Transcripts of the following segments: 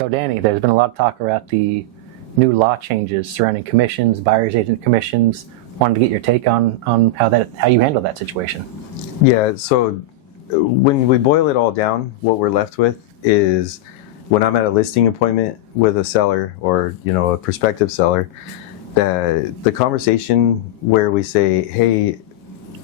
So Danny, there's been a lot of talk about the new law changes surrounding commissions, buyer's agent commissions. Wanted to get your take on how you handle that situation. Yeah, so when we boil it all down, what we're left with is when I'm at a listing appointment with a seller or a prospective seller, that the conversation where we say, hey,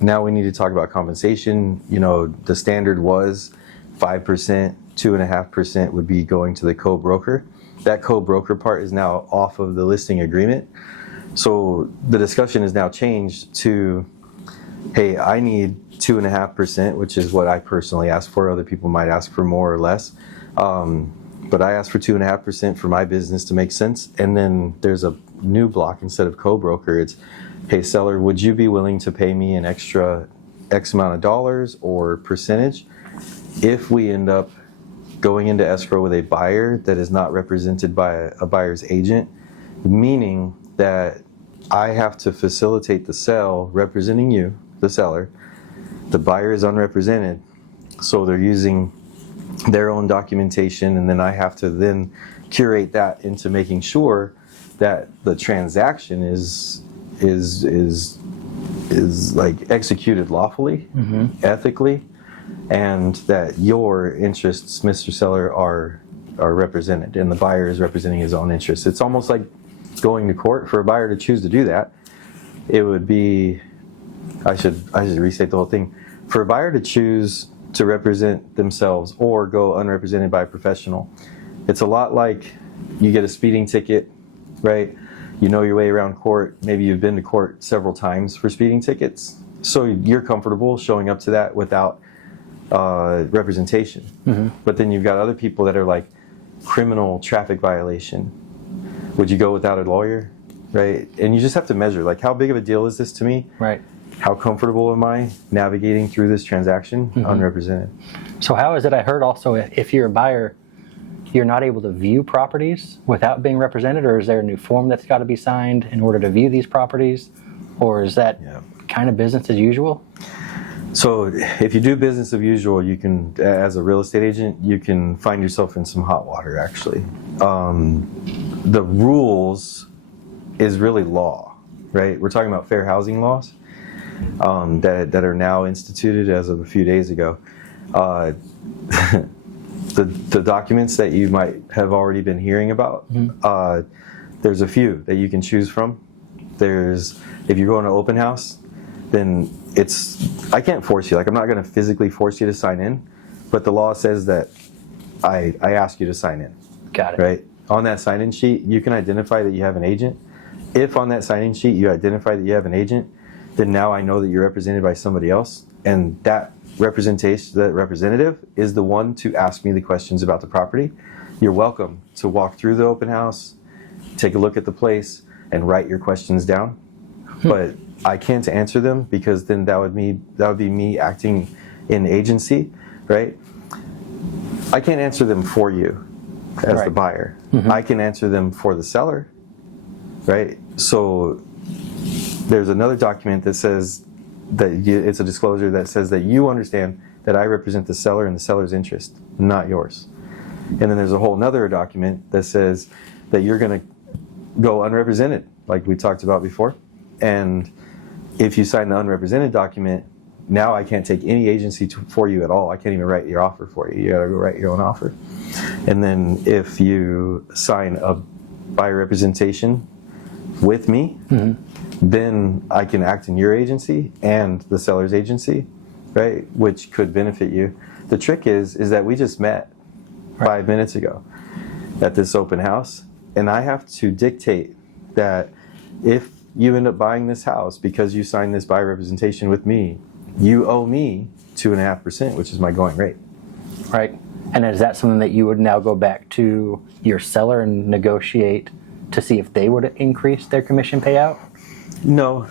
now we need to talk about compensation. The standard was 5%, 2.5% would be going to the co-broker. That co-broker part is now off of the listing agreement. So the discussion is now changed to, hey, I need 2.5%, which is what I personally ask for. Other people might ask for more or less. But I ask for 2.5% for my business to make sense. And then there's a new block instead of co-broker. It's, hey, seller, would you be willing to pay me an extra X amount of dollars or percentage if we end up going into escrow with a buyer that is not represented by a buyer's agent, meaning that I have to facilitate the sale representing you, the seller. The buyer is unrepresented, so they're using their own documentation, and then I have to then curate that into making sure that the transaction is like executed lawfully, ethically, and that your interests, Mr. Seller, are represented, and the buyer is representing his own interests. It's almost like going to court. For a buyer to choose to do that, it would be, I should restate the whole thing. For a buyer to choose to represent themselves or go unrepresented by a professional, it's a lot like you get a speeding ticket, right? You know your way around court. Maybe you've been to court several times for speeding tickets, so you're comfortable showing up to that without representation. But then you've got other people that are like, criminal traffic violation. Would you go without a lawyer, right? And you just have to measure, like, how big of a deal is this to me? Right. How comfortable am I navigating through this transaction unrepresented? So how is it, I heard also, if you're a buyer, you're not able to view properties without being represented, or is there a new form that's got to be signed in order to view these properties? Or is that kind of business as usual? So if you do business as usual, you can, as a real estate agent, you can find yourself in some hot water, actually. The rules is really law, right? We're talking about fair housing laws that are now instituted as of a few days ago. The documents that you might have already been hearing about, there's a few that you can choose from. If you're going to open house, then I can't force you. Like, I'm not going to physically force you to sign in, but the law says that I ask you to sign in. Got it. Right? On that sign-in sheet, you can identify that you have an agent. If on that sign-in sheet you identify that you have an agent, then now I know that you're represented by somebody else, and that representative is the one to ask me the questions about the property. You're welcome to walk through the open house, take a look at the place, and write your questions down. But I can't answer them, because then that would be me acting in agency, right? I can't answer them for you as the buyer. I can answer them for the seller, right? So there's another document that says that it's a disclosure that says that you understand that I represent the seller and the seller's interest, not yours. And then there's a whole nother document that says that you're going to go unrepresented, like we talked about before. And if you sign the unrepresented document, now I can't take any agency for you at all. I can't even write your offer for you. You got to go write your own offer. And then if you sign a buyer representation with me, then I can act in your agency and the seller's agency, right? Which could benefit you. The trick is that we just met 5 minutes ago at this open house, and I have to dictate that if you end up buying this house because you signed this buyer representation with me, you owe me 2.5%, which is my going rate. Right. And is that something that you would now go back to your seller and negotiate to see if they would increase their commission payout? No.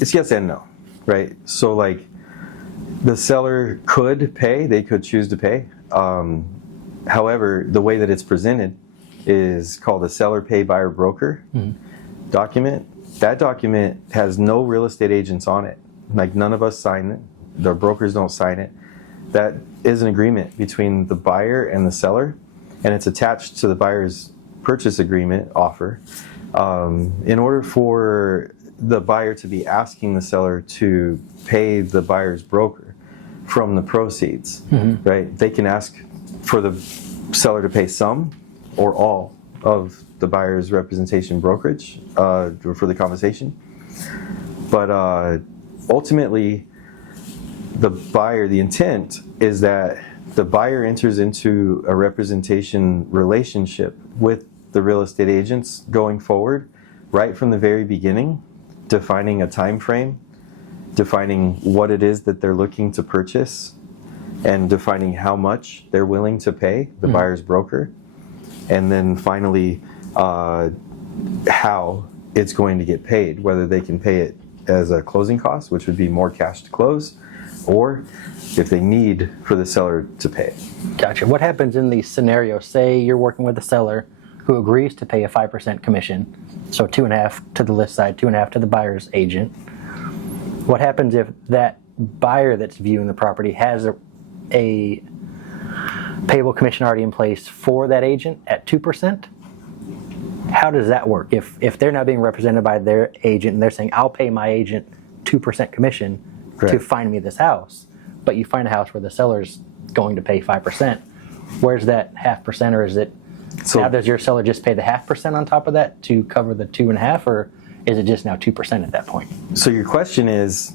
It's yes and no, right? So, like, the seller could pay. They could choose to pay. However, the way that it's presented is called a seller pay buyer broker document. That document has no real estate agents on it. Like, none of us sign it. The brokers don't sign it. That is an agreement between the buyer and the seller. and it's attached to the buyer's purchase agreement offer, in order for the buyer to be asking the seller to pay the buyer's broker from the proceeds, right? They can ask for the seller to pay some or all of the buyer's representation brokerage for the conversation. But ultimately, the intent is that the buyer enters into a representation relationship with the real estate agents going forward, right from the very beginning, defining a time frame, defining what it is that they're looking to purchase, and defining how much they're willing to pay the buyer's broker, and then finally how it's going to get paid, whether they can pay it as a closing cost, which would be more cash to close, or if they need for the seller to pay. Gotcha. What happens in these scenarios? Say you're working with a seller who agrees to pay a 5% commission, so 2.5 to the list side, 2.5 to the buyer's agent. What happens if that buyer that's viewing the property has a payable commission already in place for that agent at 2%? How does that work? If they're now being represented by their agent and they're saying, I'll pay my agent 2% commission to find me this house, but you find a house where the seller's going to pay 5%, where's that 0.5%, or is it, now does your seller just pay the 0.5% on top of that to cover the 2.5%, or is it just now 2% at that point? So your question is,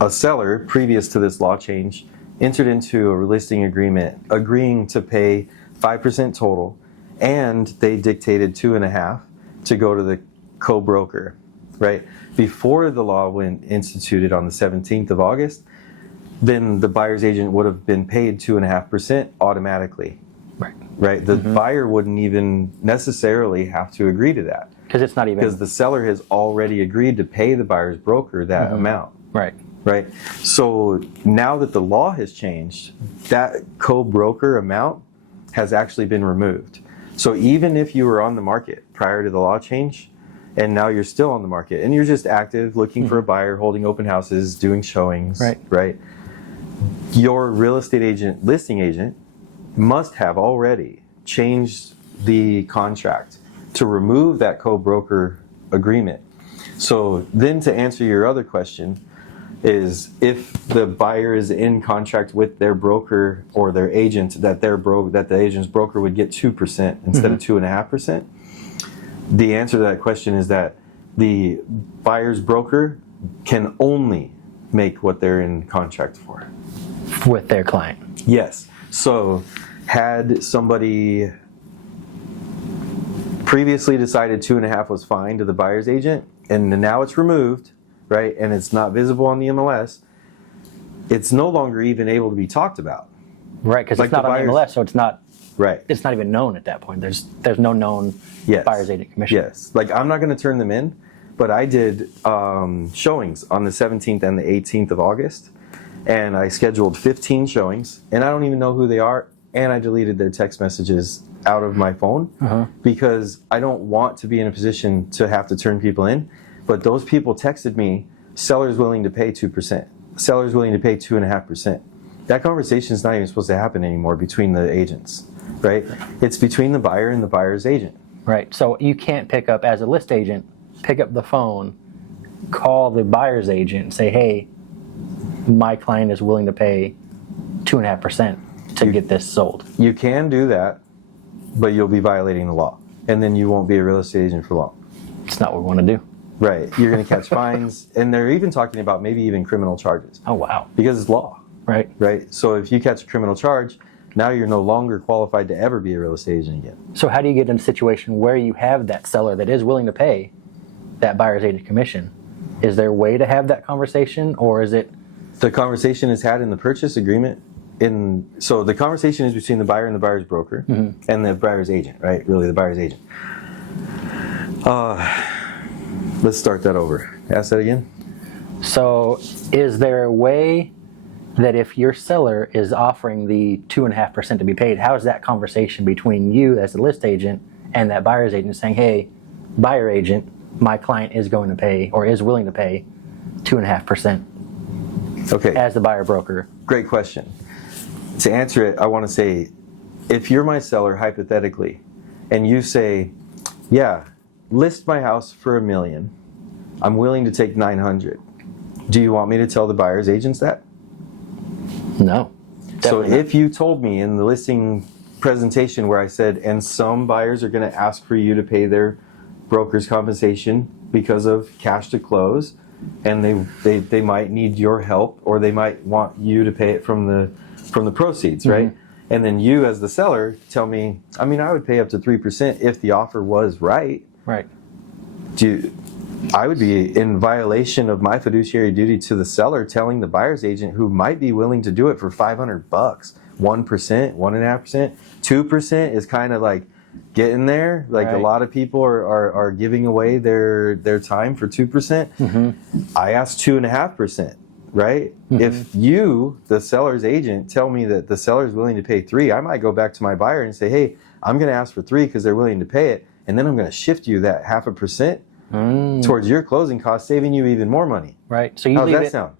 a seller, previous to this law change, entered into a listing agreement agreeing to pay 5% total, and they dictated 2.5 to go to the co-broker, right? Before the law went instituted on the 17th of August, then the buyer's agent would have been paid 2.5% automatically. Right? The buyer wouldn't even necessarily have to agree to that. Because it's not even... Because the seller has already agreed to pay the buyer's broker that amount. Right? So now that the law has changed, that co-broker amount has actually been removed. So even if you were on the market prior to the law change, and now you're still on the market, and you're just active, looking for a buyer, holding open houses, doing showings, right? Your real estate agent, listing agent, must have already changed the contract to remove that co-broker agreement. So then, to answer your other question, is if the buyer is in contract with their broker or their agent, that the agent's broker would get 2% instead of 2.5%. The answer to that question is that the buyer's broker can only make what they're in contract for with their client. Yes. So had somebody previously decided 2.5 was fine to the buyer's agent, and now it's removed, right, and it's not visible on the MLS, it's no longer even able to be talked about. Right, because it's not on the MLS, so it's not. Right. It's not even known at that point. There's no known buyer's agent commission. Yes. Like, I'm not going to turn them in, but I did showings on the 17th and the 18th of August, and I scheduled 15 showings, and I don't even know who they are, and I deleted their text messages out of my phone because I don't want to be in a position to have to turn people in. But those people texted me, seller's willing to pay 2%, seller's willing to pay 2.5%. That conversation is not even supposed to happen anymore between the agents, right? It's between the buyer and the buyer's agent. Right. So you can't pick up, as a list agent, pick up the phone, call the buyer's agent and say, hey, my client is willing to pay 2.5% to get this sold. You can do that, but you'll be violating the law, and then you won't be a real estate agent for long. It's not what we want to do. Right. You're going to catch fines, and they're even talking about maybe even criminal charges. Oh, wow. Because it's law. Right. Right. So if you catch a criminal charge, now you're no longer qualified to ever be a real estate agent again. So how do you get in a situation where you have that seller that is willing to pay that buyer's agent commission? Is there a way to have that conversation, or is it? The conversation is had in the purchase agreement. So the conversation is between the buyer and the buyer's broker and the buyer's agent, right? Really, the buyer's agent. Let's start that over. Ask that again. So is there a way that if your seller is offering the 2.5% to be paid, how is that conversation between you as the list agent and that buyer's agent saying, hey, buyer agent, my client is going to pay or is willing to pay 2.5% okay, as the buyer broker? Great question. To answer it, I want to say if you're my seller, hypothetically, and you say, yeah, list my house for $1 million. I'm willing to take 900. Do you want me to tell the buyer's agents that? No. So Definitely not. if you told me in the listing presentation where I said, and some buyers are going to ask for you to pay their broker's compensation because of cash to close, and they might need your help, or they might want you to pay it from the proceeds, right? And then you as the seller tell me, I mean, I would pay up to 3% if the offer was right. Right. I would be in violation of my fiduciary duty to the seller, telling the buyer's agent, who might be willing to do it for $500, 1%, 1.5%, 2% is kind of like getting there. Like a lot of people are giving away their time for 2%. I asked 2.5%, right? If you, the seller's agent, tell me that the seller's willing to pay 3%, I might go back to my buyer and say, hey, I'm going to ask for 3% because they're willing to pay it, and then I'm going to shift you that 0.5% towards your closing costs, saving you even more money. Right. So you How's leave that it. sound?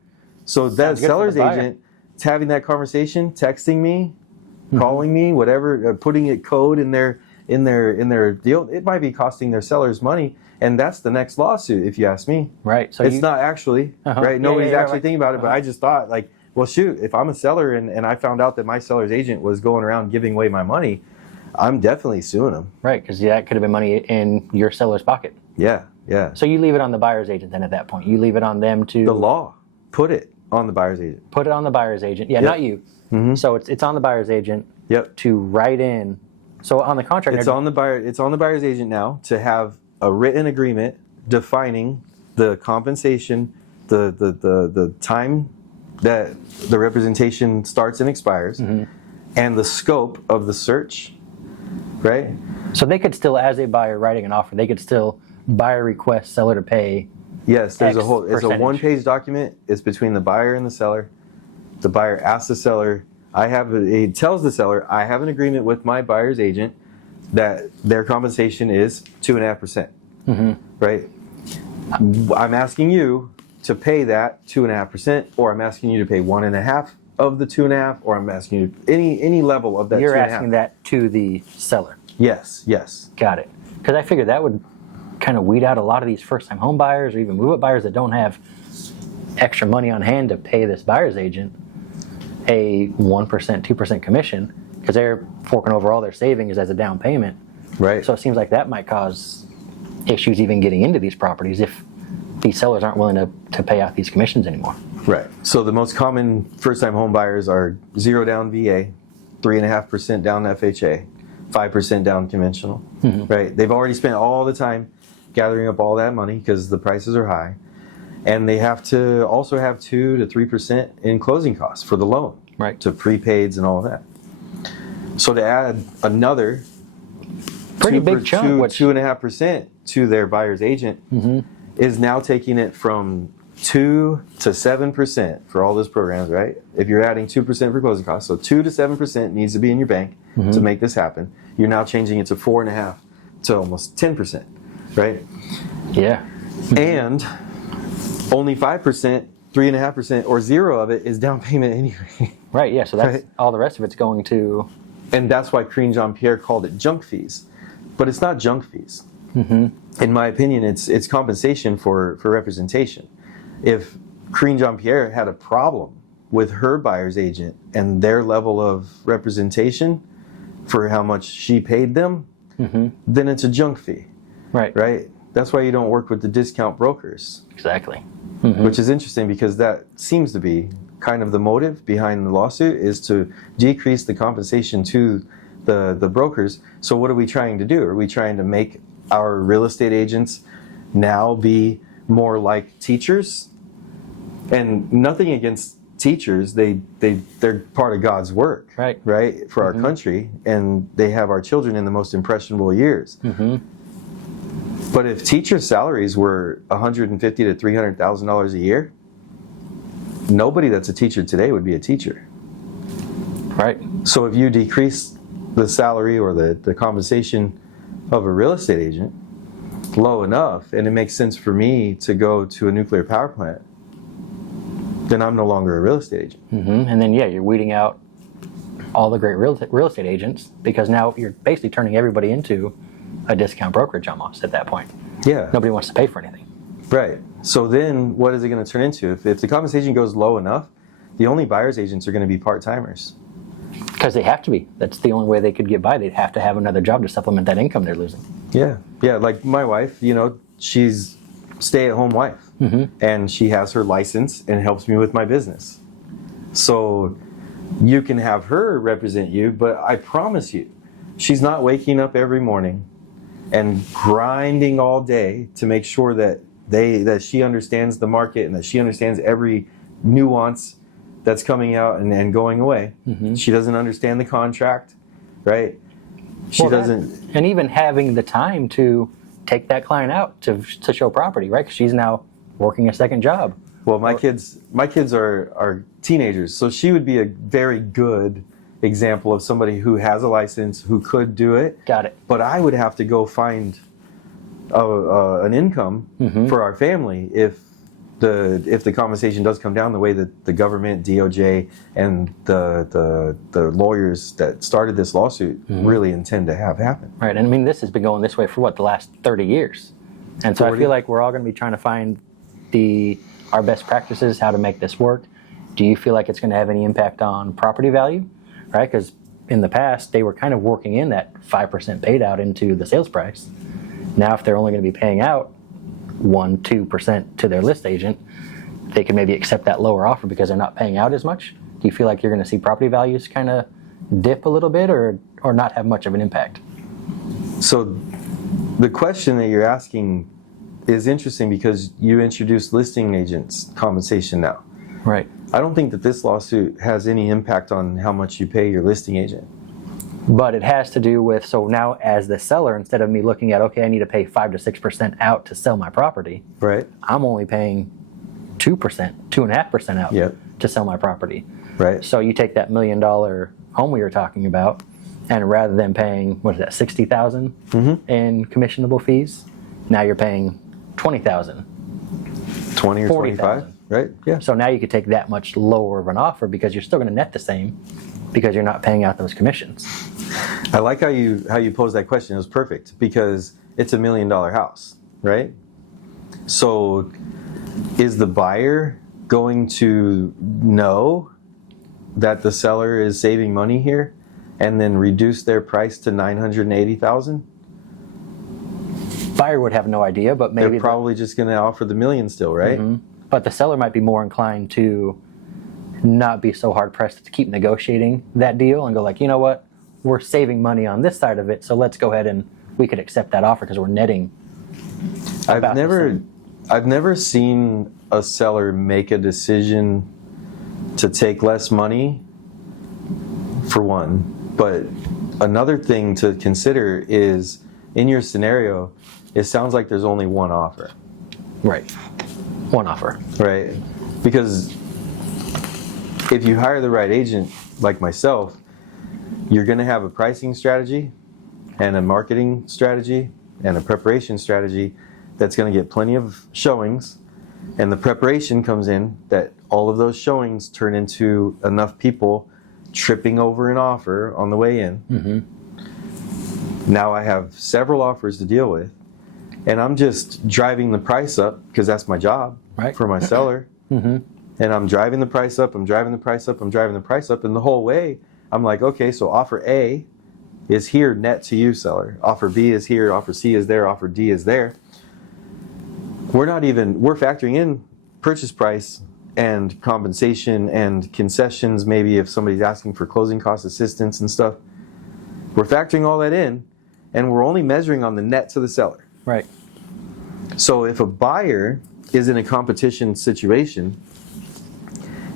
So that Sounds good for seller's the buyer. agent is having that conversation, texting me, calling me, whatever, putting a code in their deal. It might be costing their sellers money, and that's the next lawsuit, if you ask me. Right. So It's not actually, right? Yeah, Nobody's yeah, actually right. thinking about it, but I just thought, like, well, shoot, if I'm a seller and I found out that my seller's agent was going around giving away my money, I'm definitely suing them. Right, because that could have been money in your seller's pocket. Yeah, yeah. So you leave it on the buyer's agent then at that point. You leave it on them to The law put it on the buyer's agent. put it on the buyer's agent. Yeah, not you. So it's on the buyer's agent Yep. to write in. So on the contract, It's on the buyer. It's on the buyer's agent now to have a written agreement defining the compensation, the time that the representation starts and expires, and the scope of the search. Right. so they could still, as a buyer writing an offer, they could still buyer request seller to pay. Yes, there's X a whole. It's percentage. a one-page document. It's between the buyer and the seller. The buyer asks the seller. He tells the seller, I have an agreement with my buyer's agent that their compensation is 2.5%. Right. I'm asking you to pay that 2.5%, or I'm asking you to pay 1.5 of the 2.5, or I'm asking you any level of that. You're 2.5. asking that to the seller. Yes. Yes. Got it. Because I figured that would kind of weed out a lot of these first-time home buyers or even move-up buyers that don't have extra money on hand to pay this buyer's agent a 1%, 2% commission, because they're forking over all their savings as a down payment. Right. So it seems like that might cause issues even getting into these properties if these sellers aren't willing to pay out these commissions anymore. Right. So the most common first-time home buyers are 0 down VA, 3.5% down FHA, 5% down conventional. Right. They've already spent all the time gathering up all that money because the prices are high, and they have to also have 2 to 3% in closing costs for the loan. Right. To prepaids and all of that. So to add another Pretty big chunk. Which, 2.5% to their buyer's agent is now taking it from 2 to 7% for all those programs, right? If you're adding 2% for closing costs, so 2 to 7% needs to be in your bank to make this happen. You're now changing it to 4.5 to almost 10%, right? yeah. And only 5%, 3.5%, or 0 of it is down payment anyway. Right, yeah. So that's Right. all the rest of it's going to. And that's why Creen Jean-Pierre called it junk fees. But it's not junk fees. In my opinion, it's compensation for representation. If Creen Jean-Pierre had a problem with her buyer's agent and their level of representation for how much she paid them, then it's a junk fee, Right. right? That's why you don't work with the discount brokers, Exactly. which is interesting because that seems to be kind of the motive behind the lawsuit, is to decrease the compensation to the brokers. So what are we trying to do? Are we trying to make our real estate agents now be more like teachers? And nothing against teachers, they're part of God's work, Right. for our country, and they have our children in the most impressionable years. But if teachers' salaries were $150,000 to $300,000 a year, nobody that's a teacher today would be a teacher. Right. So if you decrease the salary or the compensation of a real estate agent low enough, and it makes sense for me to go to a nuclear power plant, then I'm no longer a real estate agent. And then, yeah, you're weeding out all the great real estate agents, because now you're basically turning everybody into a discount brokerage almost at that point. Yeah. Nobody wants to pay for anything. Right. So then what is it going to turn into? If the compensation goes low enough, the only buyer's agents are going to be part-timers. Because they have to be. That's the only way they could get by. They'd have to have another job to supplement that income they're losing. Yeah. Yeah. Like my wife, she's stay-at-home wife. And she has her license and helps me with my business. So you can have her represent you, but I promise you, she's not waking up every morning and grinding all day to make sure that she understands the market and that she understands every nuance that's coming out and going away. She doesn't understand the contract, right? She doesn't. And even having the time to take that client out to show property, right? Because she's now working a second job. Well, my kids are teenagers, so she would be a very good example of somebody who has a license, who could do it. Got it. But I would have to go find an income for our family if the compensation does come down the way that the government, DOJ, and the lawyers that started this lawsuit really intend to have happen. Right, and I mean, this has been going this way for the last 30 years. And so 40? I feel like we're all going to be trying to find our best practices, how to make this work. Do you feel like it's going to have any impact on property value? Right, because in the past, they were kind of working in that 5% paid out into the sales price. Now, if they're only going to be paying out 1-2% to their list agent, they can maybe accept that lower offer because they're not paying out as much. Do you feel like you're going to see property values kind of dip a little bit or not have much of an impact? So the question that you're asking is interesting because you introduced listing agents compensation now. Right. I don't think that this lawsuit has any impact on how much you pay your listing agent. But it has to do with, so now as the seller, instead of me looking at, okay, I need to pay 5 to 6% out to sell my property, right? I'm only paying 2%, 2.5% out to sell my property. Right. So you take that $1 million home we were talking about, and rather than paying, what is that, $60,000 in commissionable fees, now you're paying $20,000. 20 or 25, right? Yeah. So now you could take that much lower of an offer because you're still going to net the same because you're not paying out those commissions. I like how you posed that question. It was perfect because it's $1 million house, right? So is the buyer going to know that the seller is saving money here and then reduce their price to $980,000? Buyer would have no idea, but maybe they're probably just going to offer the $1 million still, right? But the seller might be more inclined to not be so hard pressed to keep negotiating that deal and go like, you know what, we're saving money on this side of it, so let's go ahead and we could accept that offer because we're netting. I've never seen a seller make a decision to take less money, for one. But another thing to consider is, in your scenario, it sounds like there's only one offer. Right. One offer. Right. Because if you hire the right agent, like myself, you're going to have a pricing strategy and a marketing strategy and a preparation strategy that's going to get plenty of showings. And the preparation comes in that all of those showings turn into enough people tripping over an offer on the way in. Now I have several offers to deal with, and I'm just driving the price up because that's my job for my seller. And I'm driving the price up, I'm driving the price up, I'm driving the price up, and the whole way I'm like, okay, so offer A is here net to you, seller. Offer B is here, offer C is there, offer D is there. We're factoring in purchase price and compensation and concessions, maybe if somebody's asking for closing cost assistance and stuff. We're factoring all that in, and we're only measuring on the net to the seller. Right. So if a buyer is in a competition situation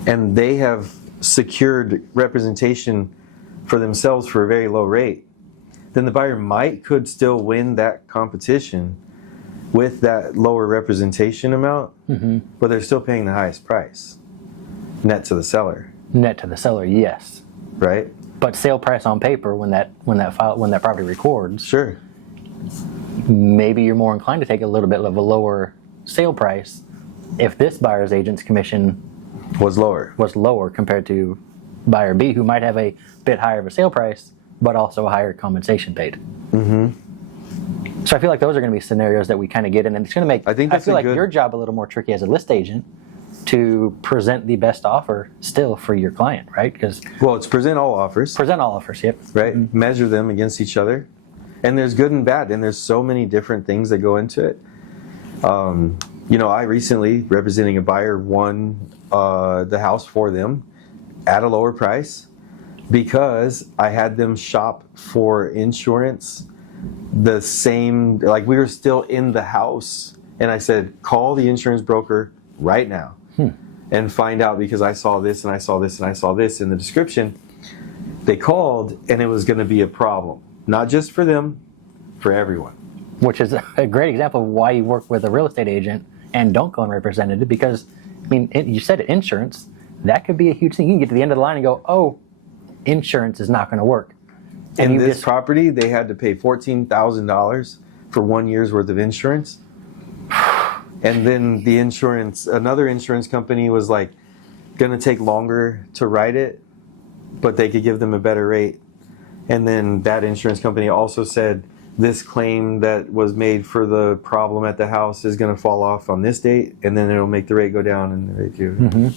and they have secured representation for themselves for a very low rate, then the buyer could still win that competition with that lower representation amount, but they're still paying the highest price, net to the seller. Net to the seller, yes. Right. But sale price on paper, when that property records, sure, maybe you're more inclined to take a little bit of a lower sale price if this buyer's agent's commission was lower compared to buyer B who might have a bit higher of a sale price, but also a higher compensation paid. So I feel like those are going to be scenarios that we kind of get in, and it's going to make, I feel like your job a little more tricky as a list agent to present the best offer still for your client, right? Well, it's present all offers. Present all offers, yep. Right? Measure them against each other. And there's good and bad, and there's so many different things that go into it. I recently, representing a buyer, won the house for them at a lower price because I had them shop for insurance the same, like we were still in the house, and I said, call the insurance broker right now and find out, because I saw this and I saw this and I saw this in the description. They called, and it was going to be a problem, not just for them, for everyone. Which is a great example of why you work with a real estate agent and don't go unrepresented, because, I mean, you said it, insurance, that could be a huge thing. You can get to the end of the line and go, oh, insurance is not going to work. In this property, they had to pay $14,000 for 1 year's worth of insurance. And then another insurance company was like, going to take longer to write it, but they could give them a better rate. And then that insurance company also said, this claim that was made for the problem at the house is going to fall off on this date, and then it'll make the rate go down. And the rate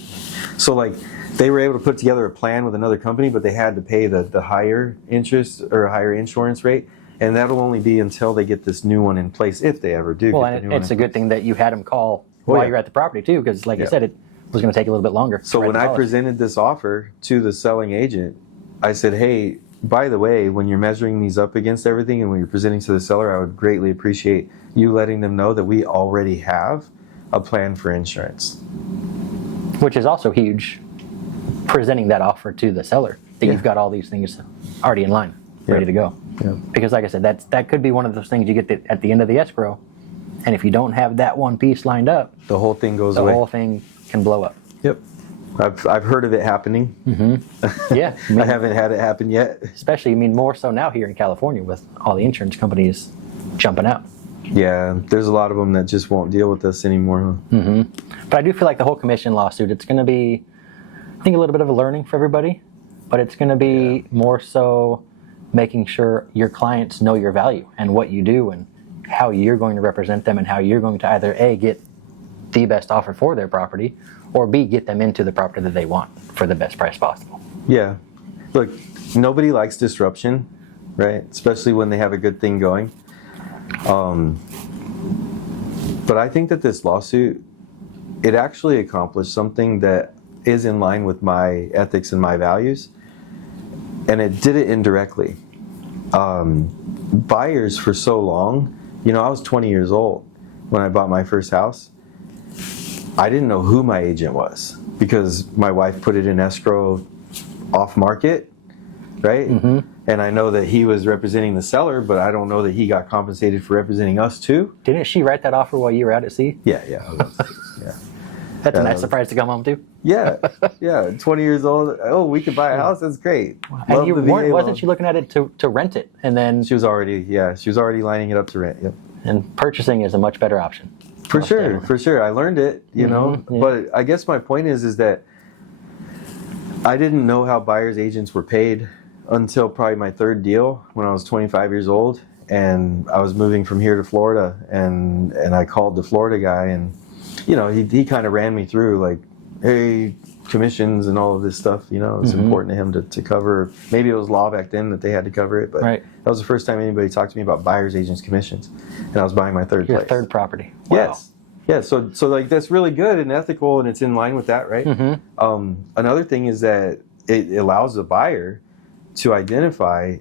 So like, they were able to put together a plan with another company, but they had to pay the higher interest or higher insurance rate, and that'll only be until they get this new one in place, if they ever do. Well, and it's a good thing that you had them call while you're at the property too, because like I said, it was going to take a little bit longer. So when I presented this offer to the selling agent, I said, hey, by the way, when you're measuring these up against everything and when you're presenting to the seller, I would greatly appreciate you letting them know that we already have a plan for insurance. Which is also huge, presenting that offer to the seller, that you've got all these things already in line, ready to go. Because like I said, that could be one of those things you get at the end of the escrow, and if you don't have that one piece lined up, the whole thing goes away. The whole thing can blow up. Yep. I've heard of it happening. Yeah. I haven't had it happen yet. Especially, more so now here in California with all the insurance companies jumping out. Yeah, there's a lot of them that just won't deal with us anymore. But I do feel like the whole commission lawsuit, it's going to be, I think, a little bit of a learning for everybody, but it's going to be more so making sure your clients know your value and what you do and how you're going to represent them and how you're going to either A, get the best offer for their property, or B, get them into the property that they want for the best price possible. Yeah. Look, nobody likes disruption, right? Especially when they have a good thing going. But I think that this lawsuit, it actually accomplished something that is in line with my ethics and my values. And it did it indirectly. Buyers for so long, I was 20 years old when I bought my first house. I didn't know who my agent was because my wife put it in escrow off market, right? And I know that he was representing the seller, but I don't know that he got compensated for representing us too. Didn't she write that offer while you were out at sea? Yeah. That's a nice surprise to come home to. Yeah. 20 years old. Oh, we could buy a house. That's great. And wasn't she looking at it to rent it? And then she was already lining it up to rent. Yep. And purchasing is a much better option. For sure. I learned it, but I guess my point is that I didn't know how buyer's agents were paid until probably my third deal when I was 25 years old, and I was moving from here to Florida, and I called the Florida guy, and he kind of ran me through like, hey, commissions and all of this stuff, it was important to him to cover. Maybe it was law back then that they had to cover it, but that was the first time anybody talked to me about buyer's agents commissions, and I was buying my third place. Your third property. Wow. Yes. Yeah, so like that's really good and ethical, and it's in line with that, right? Another thing is that it allows the buyer to identify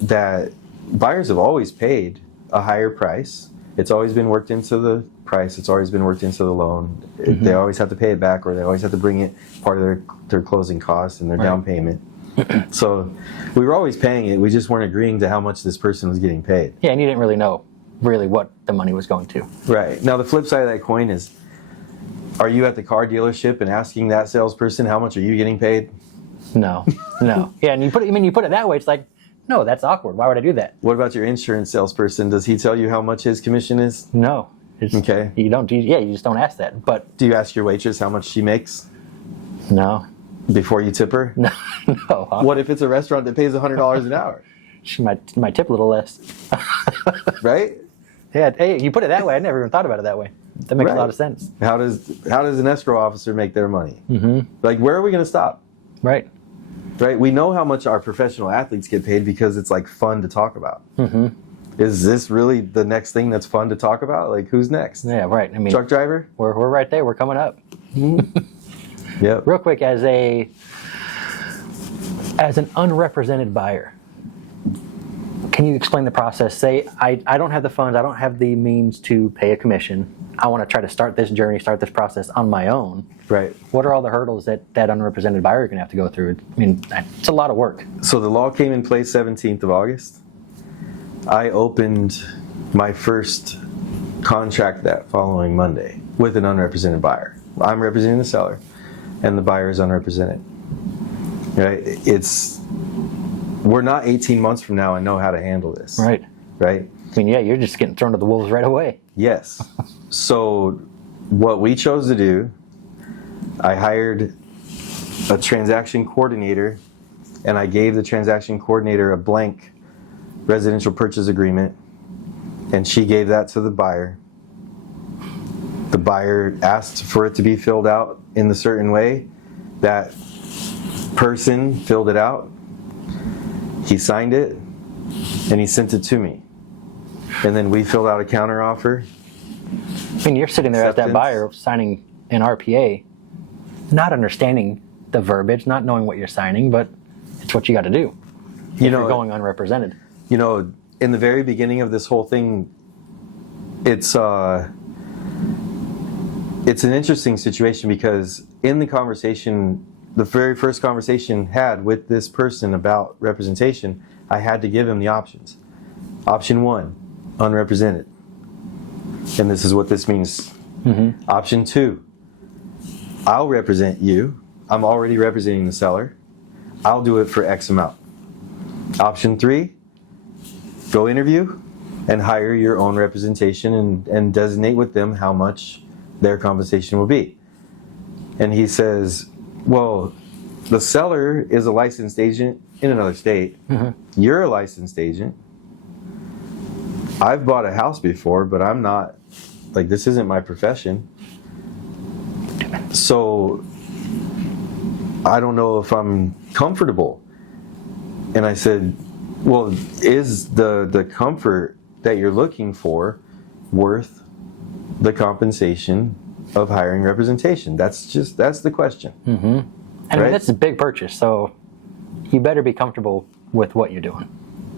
that buyers have always paid a higher price. It's always been worked into the price. It's always been worked into the loan. They always have to pay it back, or they always have to bring it part of their closing costs and their down payment. So we were always paying it. We just weren't agreeing to how much this person was getting paid. Yeah, and you didn't really know what the money was going to. Right. Now the flip side of that coin is, are you at the car dealership and asking that salesperson how much are you getting paid? No. Yeah, and you put it that way, it's like, no, that's awkward. Why would I do that? What about your insurance salesperson? Does he tell you how much his commission is? No. Okay. You don't. You just don't ask that. But do you ask your waitress how much she makes? No. Before you tip her? No, What if it's a restaurant that pays $100 an hour? she might tip a little less. Right? Yeah, hey, you put it that way. I never even thought about it that way. That makes a lot of sense. How does an escrow officer make their money? Mm-hmm. Like, where are we going to stop? Right. Right? We know how much our professional athletes get paid because it's like fun to talk about. Mm-hmm. Is this really the next thing that's fun to talk about? Like, who's next? Yeah, right. I mean, Truck driver? we're right there. We're coming up. Yep. Real quick, as an unrepresented buyer, can you explain the process? Say I don't have the funds, I don't have the means to pay a commission. I want to try to start this journey, start this process on my own. Right. What are all the hurdles that unrepresented buyer is going to have to go through? I mean, it's a lot of work. So the law came in place 17th of August. I opened my first contract that following Monday with an unrepresented buyer. I'm representing the seller, and the buyer is unrepresented. Right? We're not 18 months from now and know how to handle this. Right. Right? I mean, yeah, you're just getting thrown to the wolves right away. Yes. So what we chose to do, I hired a transaction coordinator, and I gave the transaction coordinator a blank residential purchase agreement, and she gave that to the buyer. The buyer asked for it to be filled out in a certain way. That person filled it out. He signed it, and he sent it to me. And then we filled out a counteroffer. I mean, you're sitting there as that Acceptance. buyer signing an RPA, not understanding the verbiage, not knowing what you're signing, but it's what you got to do. You're going unrepresented. You know, in the very beginning of this whole thing, it's an interesting situation because in the conversation, the very first conversation had with this person about representation, I had to give him the options. Option 1, unrepresented. And this is what this means. Mm-hmm. Option 2, I'll represent you. I'm already representing the seller. I'll do it for X amount. Option 3, go interview and hire your own representation and designate with them how much their compensation will be. And he says, well, the seller is a licensed agent in another state. Mm-hmm. You're a licensed agent. I've bought a house before, but I'm not, like, this isn't my profession. So I don't know if I'm comfortable. And I said, well, is the comfort that you're looking for worth the compensation of hiring representation? That's the question. Mm-hmm. I mean, Right? that's a big purchase, so you better be comfortable with what you're doing.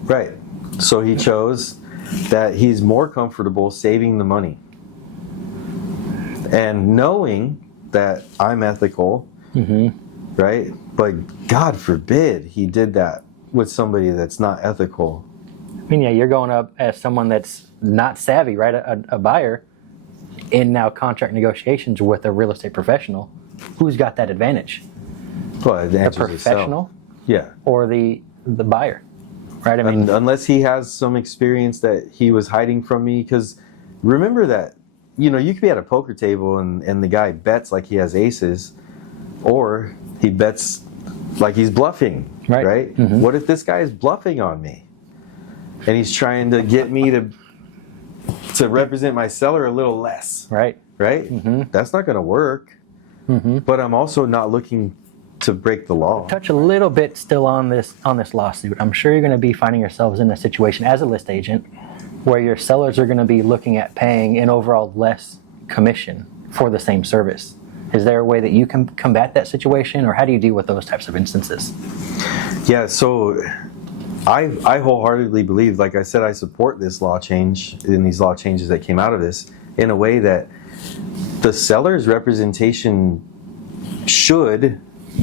Right. So he chose that he's more comfortable saving the money and knowing that I'm ethical, Mm-hmm. right? But God forbid he did that with somebody that's not ethical. I mean, yeah, you're going up as someone that's not savvy, right? A buyer in now contract negotiations with a real estate professional. Who's got that advantage? Well, the The answer is itself. professional Yeah. or the buyer, right? I mean, Unless he has some experience that he was hiding from me, because remember that, you know, you could be at a poker table and the guy bets like he has aces, or he bets like he's bluffing, right? Mm-hmm. What if this guy is bluffing on me and he's trying to get me to represent my seller a little less, right? right? Mm-hmm. That's not going to work. Mm-hmm. But I'm also not looking to break the law. Touch a little bit still on this lawsuit. I'm sure you're going to be finding yourselves in a situation as a list agent where your sellers are going to be looking at paying an overall less commission for the same service. Is there a way that you can combat that situation, or how do you deal with those types of instances? Yeah, so I wholeheartedly believe, like I said, I support this law change and these law changes that came out of this in a way that the seller's representation should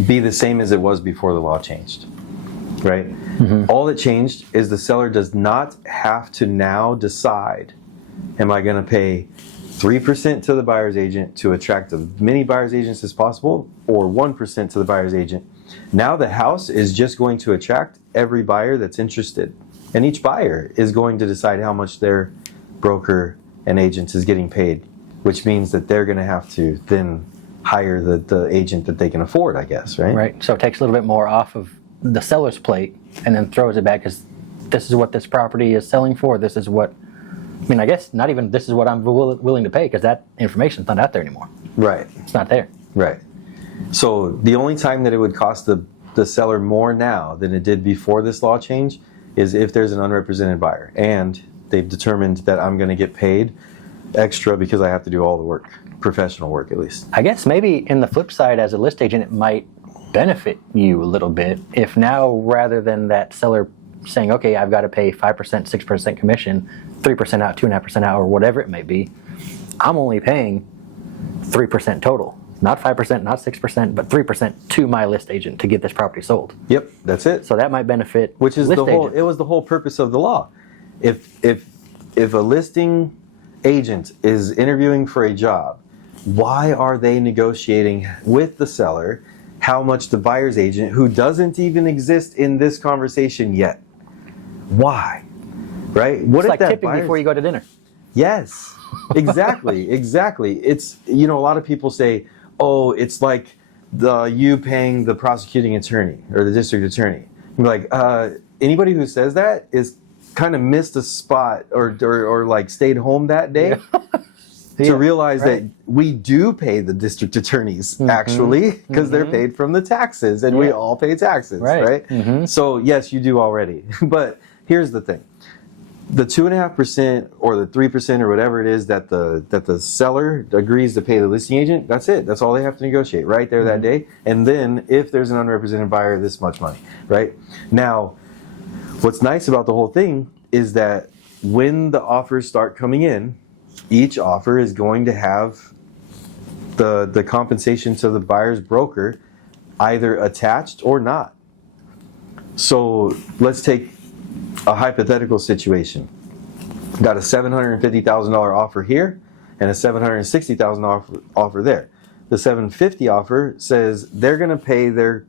be the same as it was before the law changed, right? Mm-hmm. All that changed is the seller does not have to now decide, am I going to pay 3% to the buyer's agent to attract as many buyer's agents as possible, or 1% to the buyer's agent? Now the house is just going to attract every buyer that's interested. And each buyer is going to decide how much their broker and agent is getting paid, which means that they're going to have to then hire the agent that they can afford, I guess, right? Right. So it takes a little bit more off of the seller's plate and then throws it back as this is what this property is selling for. This is what, I mean, I guess not even this is what I'm willing to pay, because that information's not out there anymore. Right. It's not there. Right. So the only time that it would cost the seller more now than it did before this law change is if there's an unrepresented buyer and they've determined that I'm going to get paid extra because I have to do all the work, professional work at least. I guess maybe in the flip side, as a list agent, it might benefit you a little bit if now, rather than that seller saying, okay, I've got to pay 5%, 6% commission, 3% out, 2.5% out, or whatever it may be, I'm only paying 3% total. Not 5%, not 6%, but 3% to my list agent to get this property sold. Yep, that's it. So that might benefit which is list the whole. agents. It was the whole purpose of the law. If a listing agent is interviewing for a job, why are they negotiating with the seller how much the buyer's agent, who doesn't even exist in this conversation yet? Why? Right? What It's if like that tipping buyer's- before you go to dinner. Yes, exactly, exactly. It's, a lot of people say, oh, it's like you paying the prosecuting attorney or the district attorney. I'm like, anybody who says that is kind of missed a spot or like stayed home that day. To realize that we do pay the district attorneys actually, because they're paid from the taxes, and we all pay taxes, right? So yes, you do already. But here's the thing: the 2.5% or the 3% or whatever it is that the seller agrees to pay the listing agent, that's it. That's all they have to negotiate right there that day. And then if there's an unrepresented buyer, this much money, right? Now, what's nice about the whole thing is that when the offers start coming in, each offer is going to have the compensation to the buyer's broker either attached or not. So let's take a hypothetical situation. Got a $750,000 offer here and a $760,000 offer there. The $750,000 offer says they're going to pay their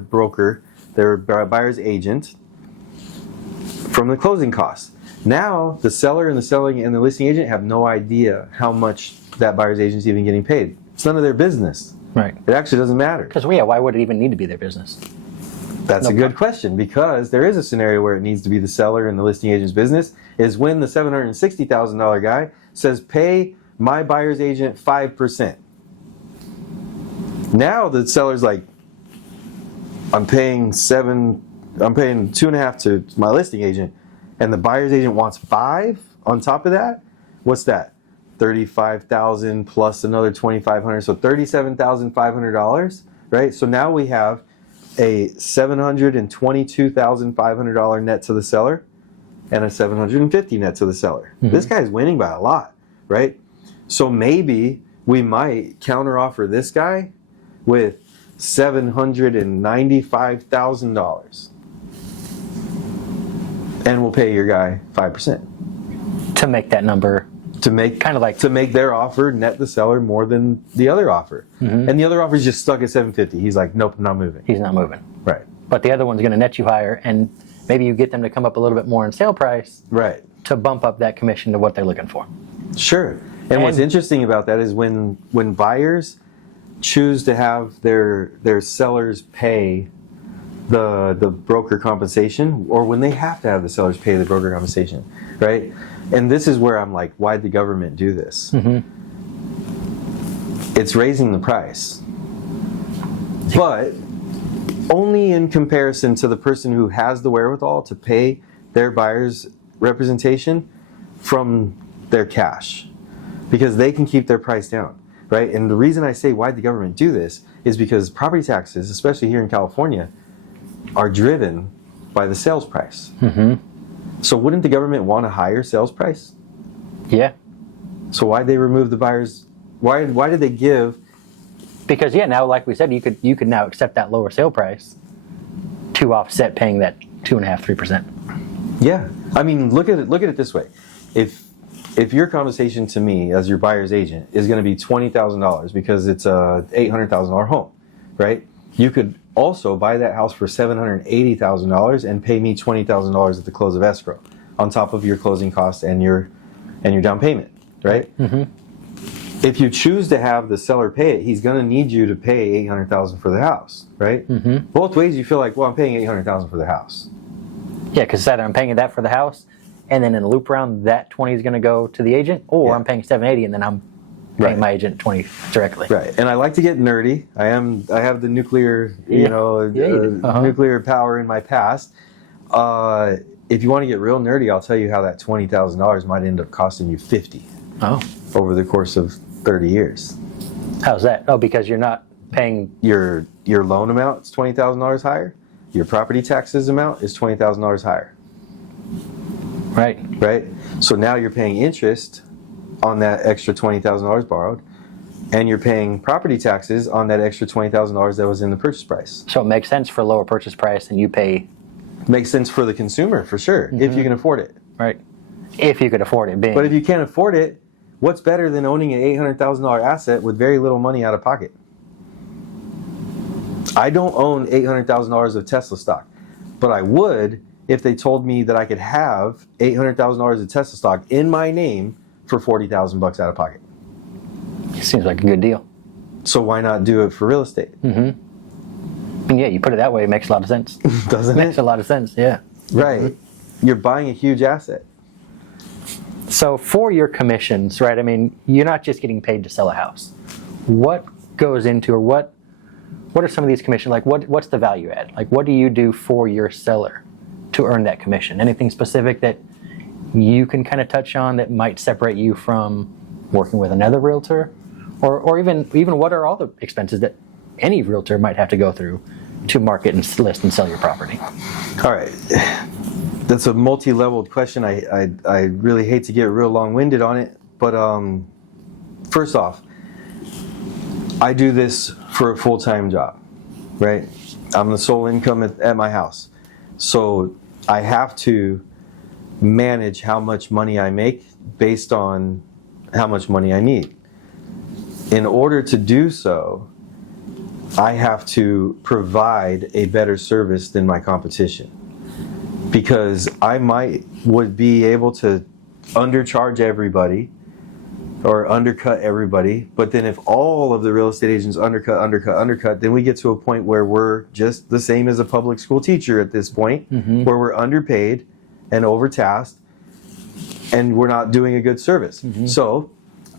broker, their buyer's agent, from the closing costs. Now, the seller and the listing agent have no idea how much that buyer's agent is even getting paid. It's none of their business. Right. It actually doesn't matter. Because, why would it even need to be their business? That's a good question, because there is a scenario where it needs to be the seller and the listing agent's business, is when the $760,000 guy says, pay my buyer's agent 5%. Now the seller's like, I'm paying 2.5 to my listing agent, and the buyer's agent wants 5 on top of that. What's that? $35,000 plus another $2,500, so $37,500, right? So now we have a $722,500 net to the seller and a $750 net to the seller. This guy's winning by a lot, right? So maybe we might counteroffer this guy with $795,000. And we'll pay your guy 5%. To make that number, To make their offer net the seller more than the other offer. And the other offer is just stuck at $750. He's like, nope, I'm not moving. he's not moving. Right. But the other one's going to net you higher, and maybe you get them to come up a little bit more in sale price Right. to bump up that commission to what they're looking for. Sure. And what's interesting about that is when buyers choose to have their sellers pay the broker compensation, or when they have to have the sellers pay the broker compensation, right? And this is where I'm like, why'd the government do this? It's raising the price, but only in comparison to the person who has the wherewithal to pay their buyer's representation from their cash, because they can keep their price down, right? And the reason I say why'd the government do this is because property taxes, especially here in California, are driven by the sales price. So wouldn't the government want a higher sales price? Yeah. So why'd they remove the buyers? Why did they give? Because now, like we said, you could now accept that lower sale price to offset paying that 2.5%, 3%. Yeah, I mean, look at it this way: if your compensation to me as your buyer's agent is going to be $20,000 because it's a $800,000 home, right? You could also buy that house for $780,000 and pay me $20,000 at the close of escrow, on top of your closing costs and your down payment, right? if you choose to have the seller pay it, he's going to need you to pay $800,000 for the house, right? Both ways, you feel like, well, I'm paying $800,000 for the house. Yeah, because either I'm paying that for the house, and then in a loop round, that 20 is going to go to the agent, or I'm paying $780, and then I'm paying my agent 20 directly. Right, and I like to get nerdy. I have the nuclear, nuclear power in my past. If you want to get real nerdy, I'll tell you how that $20,000 might end up costing you $50,000 over the course of 30 years. How's that? Oh, because you're not paying your loan amount is $20,000 higher. Your property taxes amount is $20,000 higher. Right. So now you're paying interest on that extra $20,000 borrowed, and you're paying property taxes on that extra $20,000 that was in the purchase price. So it makes sense for lower purchase price, and you pay. Makes sense for the consumer, for sure, if you can afford it. Right. If you could afford it. But if you can't afford it, what's better than owning an $800,000 asset with very little money out of pocket? I don't own $800,000 of Tesla stock, but I would if they told me that I could have $800,000 of Tesla stock in my name for $40,000 out of pocket. It seems like a good deal. So why not do it for real estate? And yeah, you put it that way, it makes a lot of sense. Doesn't it? Makes a lot of sense, yeah. Right. You're buying a huge asset. So for your commissions, right, I mean, you're not just getting paid to sell a house. What goes into, or what are some of these commissions, like what's the value add? Like what do you do for your seller to earn that commission? Anything specific that you can kind of touch on that might separate you from working with another realtor? Or even what are all the expenses that any realtor might have to go through to market and list and sell your property? All right. That's a multi-leveled question. I really hate to get real long-winded on it, but first off, I do this for a full-time job, right? I'm the sole income at my house. So I have to manage how much money I make based on how much money I need. In order to do so, I have to provide a better service than my competition, because I would be able to undercharge everybody or undercut everybody, but then if all of the real estate agents undercut, then we get to a point where we're just the same as a public school teacher at this point, where we're underpaid and overtasked and we're not doing a good service. So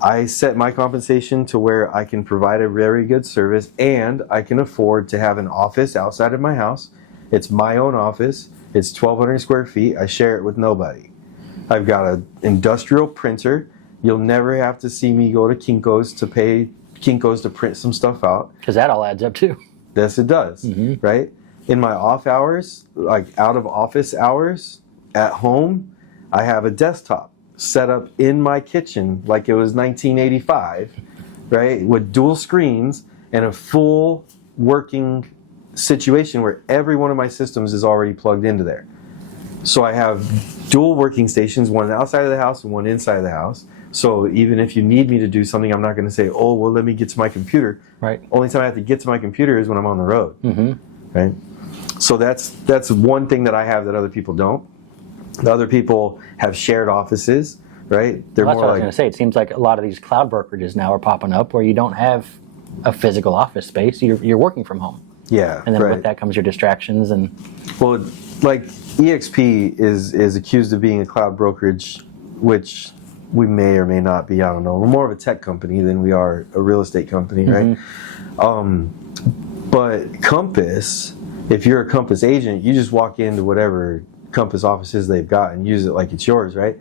I set my compensation to where I can provide a very good service, and I can afford to have an office outside of my house. It's my own office. It's 1,200 square feet. I share it with nobody. I've got an industrial printer. You'll never have to see me go to Kinko's to pay Kinko's to print some stuff out. Because that all adds up too. Yes, it does, right? In my off hours, like out of office hours at home, I have a desktop set up in my kitchen like it was 1985, right? With dual screens and a full working situation where every one of my systems is already plugged into there. So I have dual working stations, one outside of the house and one inside of the house. So even if you need me to do something, I'm not going to say, oh, well, let me get to my computer. Right. Only time I have to get to my computer is when I'm on the road. Right. So that's one thing that I have that other people don't. The other people have shared offices, right? They're Well, that's more what I was like, going to say. It seems like a lot of these cloud brokerages now are popping up where you don't have a physical office space. You're working from home. yeah, And then right. with that comes your distractions. And Well, like EXP is accused of being a cloud brokerage, which we may or may not be. I don't know. We're more of a tech company than we are a real estate company, right? But Compass, if you're a Compass agent, you just walk into whatever Compass offices they've got and use it like it's yours, right?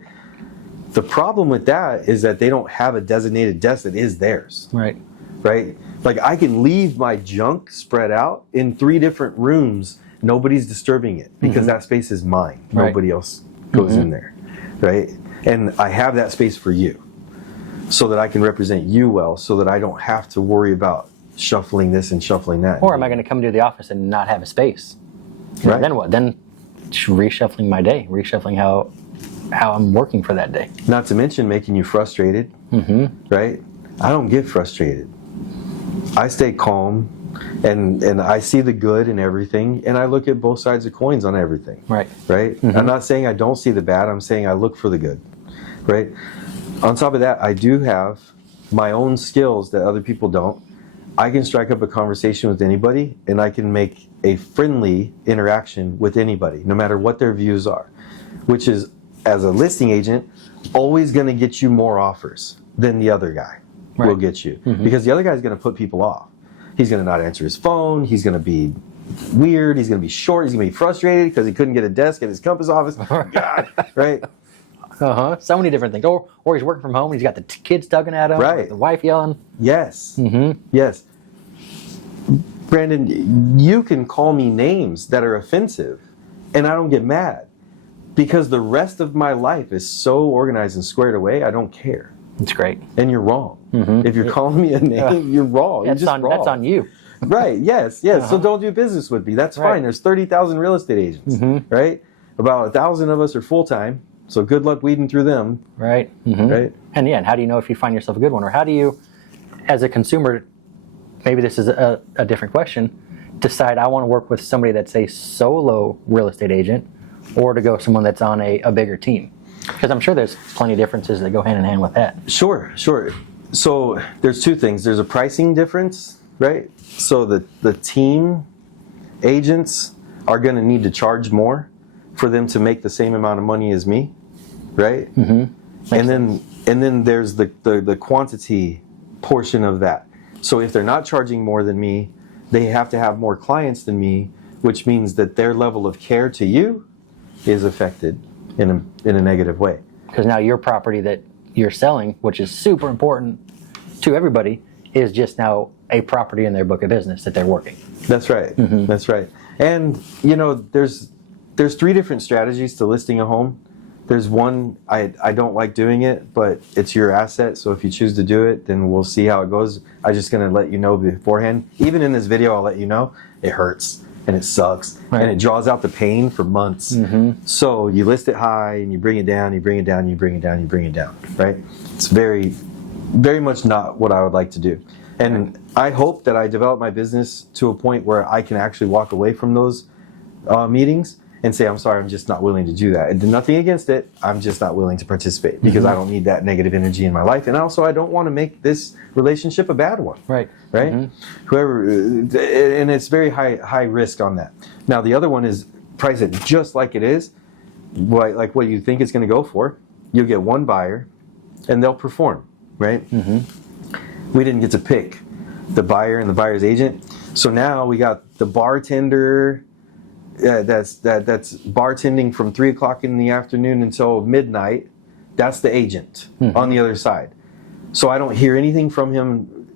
The problem with that is that they don't have a designated desk that is theirs, right. right? Like I can leave my junk spread out in 3 different rooms. Nobody's disturbing it because that space is mine. Right. Nobody else goes in there, right? And I have that space for you so that I can represent you well, so that I don't have to worry about shuffling this and shuffling that. Or am I going to come to the office and not have a space? Right. Then what? Then reshuffling my day, reshuffling how I'm working for that day. Not to mention making you frustrated, right? I don't get frustrated. I stay calm, and I see the good in everything, and I look at both sides of coins on everything. Right. Right? I'm not saying I don't see the bad. I'm saying I look for the good. Right? On top of that, I do have my own skills that other people don't, I can strike up a conversation with anybody, and I can make a friendly interaction with anybody, no matter what their views are, which is, as a listing agent, always going to get you more offers than the other guy will get you. Because the other guy is going to put people off. He's going to not answer his phone. He's going to be weird. He's going to be short. He's going to be frustrated because he couldn't get a desk at his compass office. God, right? So many different things. Or he's working from home and he's got the kids tugging at him. Right. Or the wife yelling. Yes. Yes. Brandon, you can call me names that are offensive and I don't get mad because the rest of my life is so organized and squared away, I don't care. It's great. And you're wrong. If you're calling me a name, you're wrong. You're just wrong. That's on you. Right, yes. So don't do business with me. That's fine. There's 30,000 real estate agents, right? About 1,000 of us are full-time, so good luck weeding through them. Right. Right? And yeah, and how do you know if you find yourself a good one? Or how do you, as a consumer, maybe this is a different question, decide I want to work with somebody that's a solo real estate agent or to go someone that's on a bigger team? Because I'm sure there's plenty of differences that go hand in hand with that. Sure. So there's two things. There's a pricing difference, right? So the team agents are going to need to charge more for them to make the same amount of money as me, right? And then there's the quantity portion of that. So if they're not charging more than me, they have to have more clients than me, which means that their level of care to you is affected in a negative way. Because now your property that you're selling, which is super important to everybody, is just now a property in their book of business that they're working. That's right. That's right. And there's 3 different strategies to listing a home. There's one, I don't like doing it, but it's your asset. So if you choose to do it, then we'll see how it goes. I'm just going to let you know beforehand. Even in this video, I'll let you know it hurts and it sucks and it draws out the pain for months. So you list it high and you bring it down, you bring it down, you bring it down, you bring it down, right? It's very, very much not what I would like to do. And I hope that I develop my business to a point where I can actually walk away from those meetings and say, I'm sorry, I'm just not willing to do that. And nothing against it, I'm just not willing to participate because I don't need that negative energy in my life. And also, I don't want to make this relationship a bad one. Right? Whoever, and it's very high risk on that. Now, the other one is price it just like it is, like what you think it's going to go for. You'll get one buyer, and they'll perform, right? We didn't get to pick the buyer and the buyer's agent. So now we got the bartender that's bartending from 3 o'clock in the afternoon until midnight. That's the agent on the other side. So I don't hear anything from him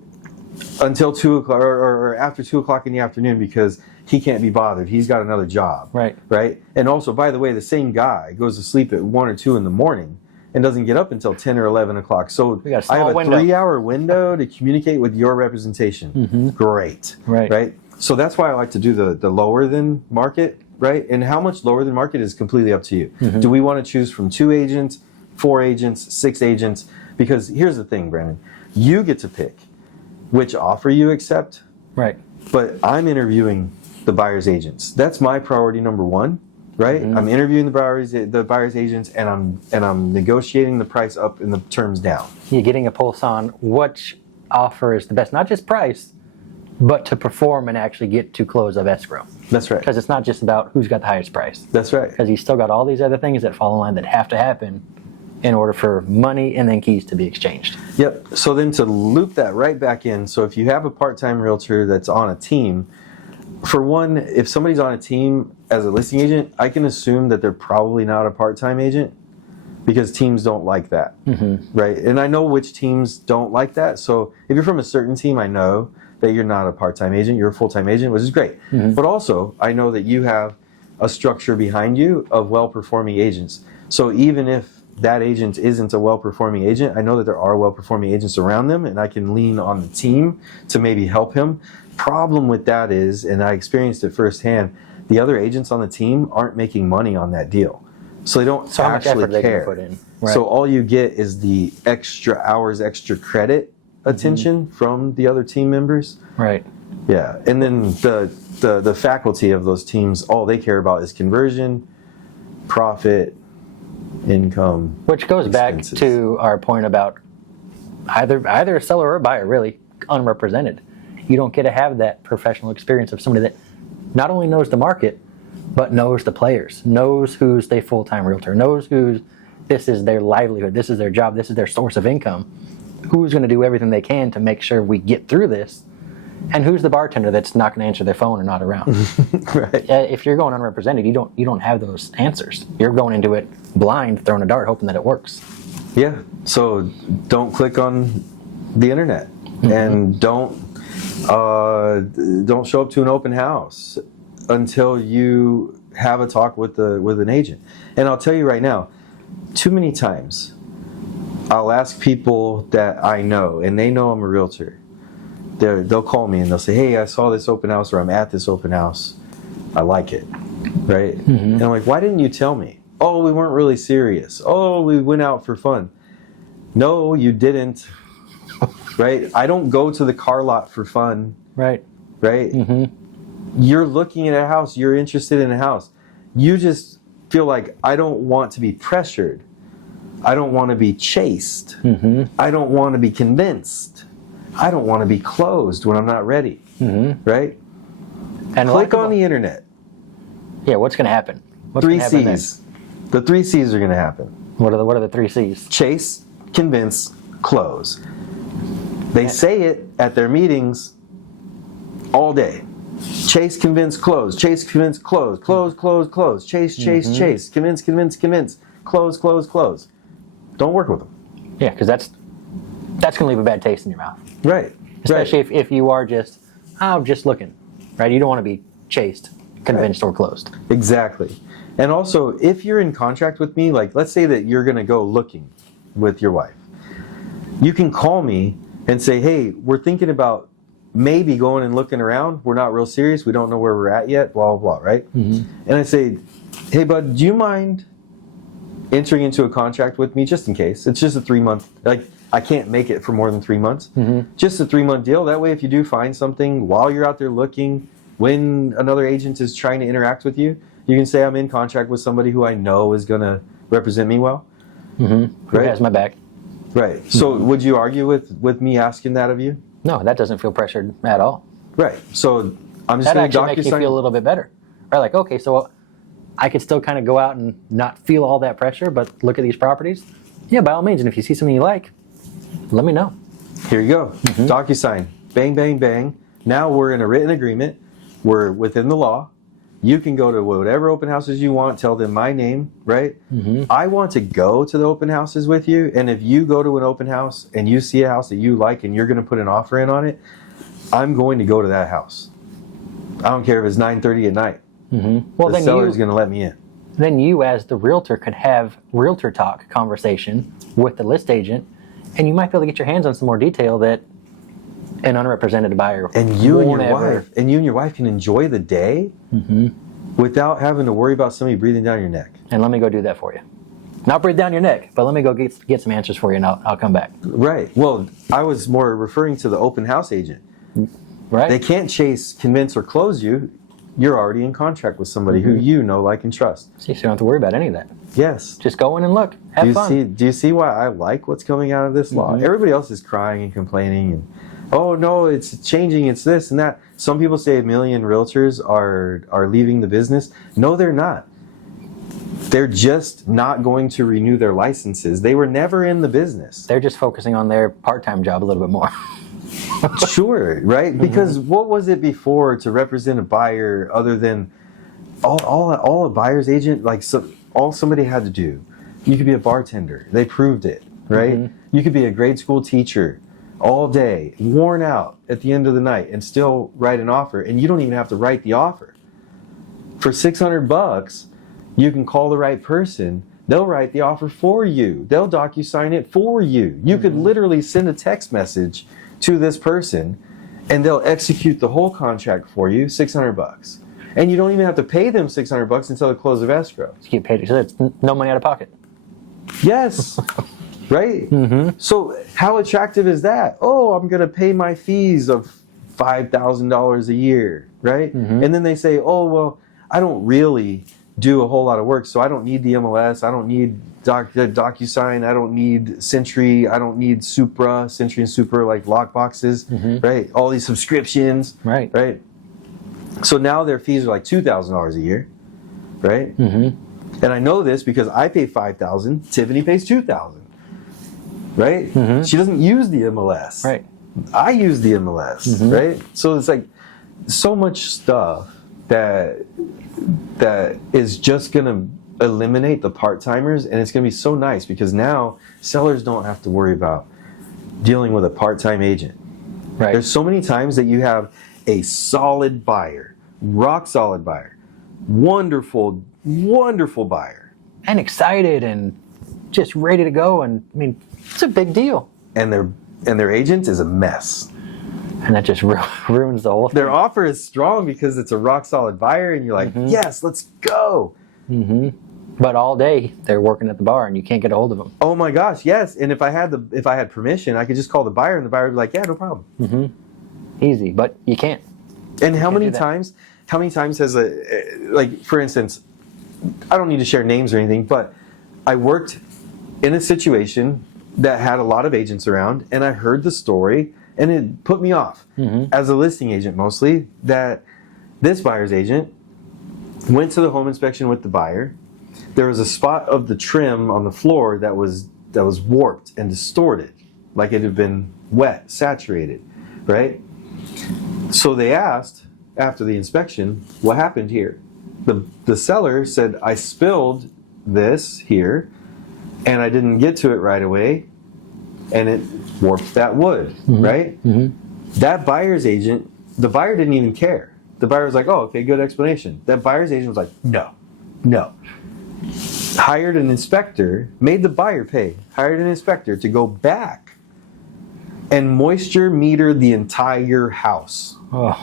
until 2 o'clock or after 2 o'clock in the afternoon because he can't be bothered. He's got another job. Right. And also, by the way, the same guy goes to sleep at 1 or 2 in the morning and doesn't get up until 10 or 11 o'clock. So I have a 3-hour window to communicate with your representation. Great. Right. So that's why I like to do the lower than market, right? And how much lower than market is completely up to you. Do we want to choose from 2 agents, 4 agents, 6 agents? Because here's the thing, Brandon. You get to pick which offer you accept. But I'm interviewing the buyer's agents. That's my priority number 1. Right, I'm interviewing the buyer's agents, and I'm negotiating the price up and the terms down. You're getting a pulse on which offer is the best, not just price, but to perform and actually get to close of escrow. That's right. Because it's not just about who's got the highest price. That's right. Because you still got all these other things that fall in line that have to happen in order for money and then keys to be exchanged. Yep. So then to loop that right back in, so if you have a part-time realtor that's on a team, for one, if somebody's on a team as a listing agent, I can assume that they're probably not a part-time agent because teams don't like that, right? And I know which teams don't like that. So if you're from a certain team, I know that you're not a part-time agent, you're a full-time agent, which is great. But also, I know that you have a structure behind you of well-performing agents. So even if that agent isn't a well-performing agent, I know that there are well-performing agents around them, and I can lean on the team to maybe help him. Problem with that is, and I experienced it firsthand, the other agents on the team aren't making money on that deal. So they don't actually care. Put in. So all you get is the extra hours, extra credit attention from the other team members. Yeah. And then the faculty of those teams, all they care about is conversion, profit, income. Which goes expenses. Back to our point about either a seller or a buyer, really, unrepresented. You don't get to have that professional experience of somebody that not only knows the market, but knows the players, knows who's their full-time realtor, knows this is their livelihood, this is their job, this is their source of income, who's going to do everything they can to make sure we get through this, and who's the bartender that's not going to answer their phone or not around. Right. If you're going unrepresented, you don't have those answers. You're going into it blind, throwing a dart, hoping that it works. Yeah. So don't click on the internet, and don't show up to an open house until you have a talk with an agent. And I'll tell you right now, too many times I'll ask people that I know, and they know I'm a realtor. They'll call me and they'll say, hey, I saw this open house, or I'm at this open house. I like it, right? And I'm like, why didn't you tell me? Oh, we weren't really serious. Oh, we went out for fun. No, you didn't, right? I don't go to the car lot for fun. Right. Right? You're looking at a house. You're interested in a house. You just feel like, I don't want to be pressured. I don't want to be chased. I don't want to be convinced. I don't want to be closed when I'm not ready. Right? And click on the internet. Yeah, what's going to happen? What's 3 gonna happen C's. The 3 C's are going to happen. What are the 3 C's? Chase, convince, close. They say it at their meetings all day. Chase, convince, close. Chase, convince, close. Close, close, close. Chase, chase, chase. Convince, convince, convince. Close, close, close. Don't work with them. Yeah, because that's going to leave a bad taste in your mouth. Right. Especially if you are just looking, right? You don't want to be chased, convinced, or closed. Exactly. And also, if you're in contract with me, like let's say that you're going to go looking with your wife, you can call me and say, hey, we're thinking about maybe going and looking around. We're not real serious. We don't know where we're at yet, blah, blah, blah, right? And I say, hey, bud, do you mind entering into a contract with me just in case? It's just a 3-month, like I can't make it for more than 3 months. Just a 3-month deal. That way, if you do find something while you're out there looking, when another agent is trying to interact with you, you can say I'm in contract with somebody who I know is going to represent me well. Who has my back? Right. So would you argue with me asking that of you? No, that doesn't feel pressured at all. Right. So I'm just That going to actually makes you feel a little bit better. Right? Like, okay, so I could still kind of go out and not feel all that pressure, but look at these properties. Yeah, by all means. And if you see something you like, let me know. Here you go. DocuSign. Bang, bang, bang. Now we're in a written agreement. We're within the law. You can go to whatever open houses you want, tell them my name, right? I want to go to the open houses with you, and if you go to an open house and you see a house that you like and you're going to put an offer in on it, I'm going to go to that house. I don't care if it's 9:30 at night. Well, the seller's going to let me in. Then you, as the realtor, could have realtor talk conversation with the list agent, and you might be able to get your hands on some more detail that an unrepresented buyer and you won't and your wife can enjoy the day without having to worry about somebody breathing down your neck. And let me go do that for you. Not breathe down your neck, but let me go get some answers for you, and I'll come back. Right. Well, I was more referring to the open house agent. Right. They can't chase, convince, or close you. You're already in contract with somebody who you know, like, and trust. See, so you don't have to worry about any of that. Yes. Just go in and look. Have fun. Do you see why I like what's coming out of this law? Everybody else is crying and complaining and, oh no, it's changing, it's this and that. Some people say 1 million realtors are leaving the business. No, they're not. They're just not going to renew their licenses. They were never in the business. They're just focusing on their part-time job a little bit more. Sure, right? Because what was it before to represent a buyer other than all a buyer's agent, like all somebody had to do? You could be a bartender. They proved it, right? You could be a grade school teacher all day, worn out at the end of the night, and still write an offer. And you don't even have to write the offer. For $600, you can call the right person. They'll write the offer for you. They'll DocuSign it for you. You could literally send a text message to this person, and they'll execute the whole contract for you, $600. And you don't even have to pay them $600 until the close of escrow. Just get paid. So it's no money out of pocket. Yes. Right? So how attractive is that? Oh, I'm going to pay my fees of $5,000 a year, right? And then they say, oh, well, I don't really do a whole lot of work, so I don't need the MLS. I don't need the DocuSign. I don't need Sentry. I don't need Supra, Sentry and Supra, like lock boxes, right? All these subscriptions, Right. right? So now their fees are like $2,000 a year, right? And I know this because I pay $5,000. Tiffany pays $2,000, right? She doesn't use the MLS. Right. I use the MLS, right? So it's like so much stuff that is just gonna eliminate the part-timers, and it's gonna be so nice because now sellers don't have to worry about dealing with a part-time agent. Right. There's so many times that you have a solid buyer, rock solid buyer, wonderful, wonderful buyer, And excited and just ready to go. And I mean, it's a big deal. and their agent is a mess. And that just ruins the whole thing. Their offer is strong because it's a rock solid buyer, and you're like, yes, let's go. But all day they're working at the bar and you can't get a hold of them. Oh my gosh, yes. And if I had permission, I could just call the buyer, and the buyer would be like, yeah, no problem. Easy, but you can't. And how many do that. times has like, for instance, I don't need to share names or anything, but I worked in a situation that had a lot of agents around, and I heard the story, and it put me off as a listing agent mostly, that this buyer's agent went to the home inspection with the buyer. There was a spot of the trim on the floor that was warped and distorted, like it had been wet, saturated, right? So they asked after the inspection, what happened here? The seller said, I spilled this here, and I didn't get to it right away, and it warped that wood, right? That buyer's agent, the buyer didn't even care. The buyer was like, oh, okay, good explanation. That buyer's agent was like, no. Hired an inspector, made the buyer pay, hired an inspector to go back and moisture meter the entire house. Oh,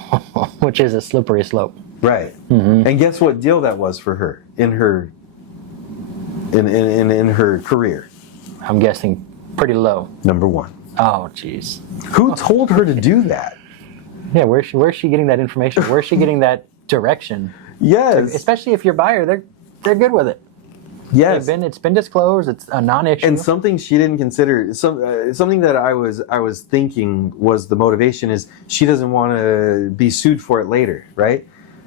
which is a slippery slope. Right. And guess what deal that was for her in her career? I'm guessing pretty low. Number one. Oh, jeez. Who told her to do that? Yeah, where's she getting that information? Where's she getting that direction? Yes. Especially if your buyer, they're good with it. Yes. It's been disclosed. It's a non-issue. And something she didn't consider, something that I was thinking was the motivation is she doesn't want to be sued for it later, right?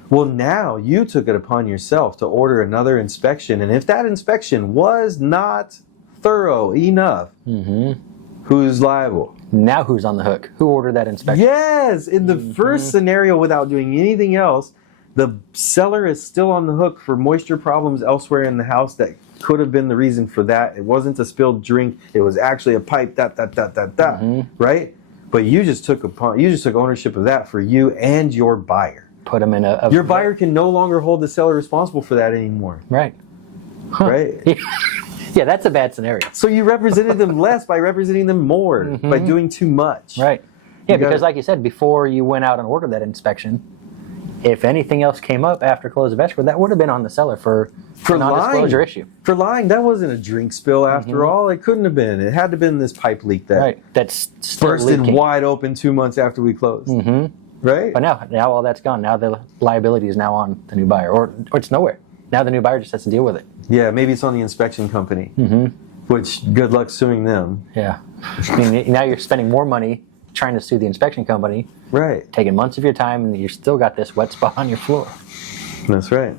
Well, now you took it upon yourself to order another inspection, and if that inspection was not thorough enough, who's liable? Now who's on the hook? Who ordered that inspection? Yes, in the first scenario, without doing anything else, the seller is still on the hook for moisture problems elsewhere in the house that could have been the reason for that. It wasn't a spilled drink; it was actually a pipe. Right? But you just took ownership of that for you and your buyer. Put them in a Your buyer can no longer hold the seller responsible for that anymore. right. Right? Yeah, that's a bad scenario. So you represented them less by representing them more, by doing too much. Right. Yeah, You because gotta- like you said, before you went out and ordered that inspection, if anything else came up after close of escrow, that would have been on the seller for a non-disclosure issue. For lying, that wasn't a drink spill after all. It couldn't have been. It had to have been this pipe leak that Right. That's still bursted leaking. wide open 2 months after we closed. Right? But now all that's gone. Now the liability is now on the new buyer, or it's nowhere. Now the new buyer just has to deal with it. Yeah, maybe it's on the inspection company. Which, good luck suing them. Yeah. I mean, now you're spending more money trying to sue the inspection company, Right. taking months of your time, and you still got this wet spot on your floor. That's right.